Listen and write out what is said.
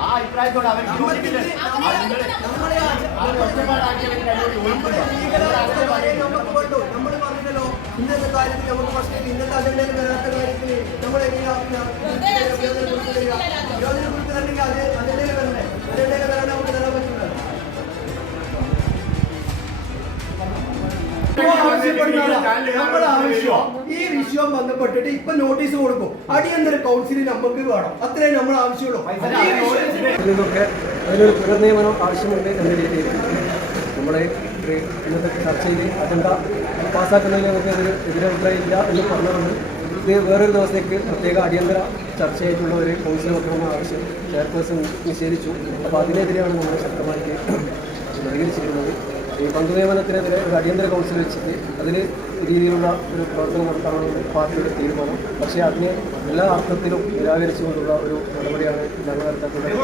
ആ നമ്മൾ പറഞ്ഞല്ലോ ഇന്നത്തെ കാര്യത്തിൽ നമുക്ക് പ്രശ്നമില്ല ഇന്നത്തെ അതിന്റെ വരാത്ത കാര്യത്തിൽ നമ്മൾ എങ്ങനെയാ നമ്മുടെ ആവശ്യം. ഈ വിഷയം ബന്ധപ്പെട്ടിട്ട് ഇപ്പൊ നോട്ടീസ് കൊടുക്കും. അടിയന്തര കൗൺസിലിൽ നമുക്ക് വേണം. അത്രേ നമ്മൾ ആവശ്യമുള്ളൂ. അതിനൊരു പുനർനിയമനം ആവശ്യമുണ്ട് എന്ന രീതിയിൽ നമ്മുടെ ഇന്നത്തെ ചർച്ചയിൽ അജണ്ട പാസ്സാക്കുന്നതിൽ നമുക്ക് അതിന് എതിരഭിപ്രായമില്ല എന്ന് പറഞ്ഞതുകൊണ്ട് ഇത് വേറൊരു ദിവസത്തേക്ക് പ്രത്യേക അടിയന്തര ചർച്ചയായിട്ടുള്ള ഒരു കൗൺസിൽ വെക്കണമെന്ന ആവശ്യം ചെയർപേഴ്സൺ നിഷേധിച്ചു. അപ്പോൾ അതിനെതിരെയാണ് നമ്മൾ ശക്തമായിട്ട് ഈ പങ്കു നിയമനത്തിനെതിരെ ഒരു അടിയന്തര കൗൺസിൽ വെച്ചിട്ട് അതിൽ രീതിയിലുള്ള ഒരു പ്രവർത്തനം നടത്താനുള്ള പാർട്ടിയുടെ തീരുമാനം. പക്ഷേ അതിനെ എല്ലാ അർത്ഥത്തിലും നിരാകരിച്ചുകൊണ്ടുള്ള ഒരു നടപടിയാണ് ഞങ്ങൾ നടത്താത്തത്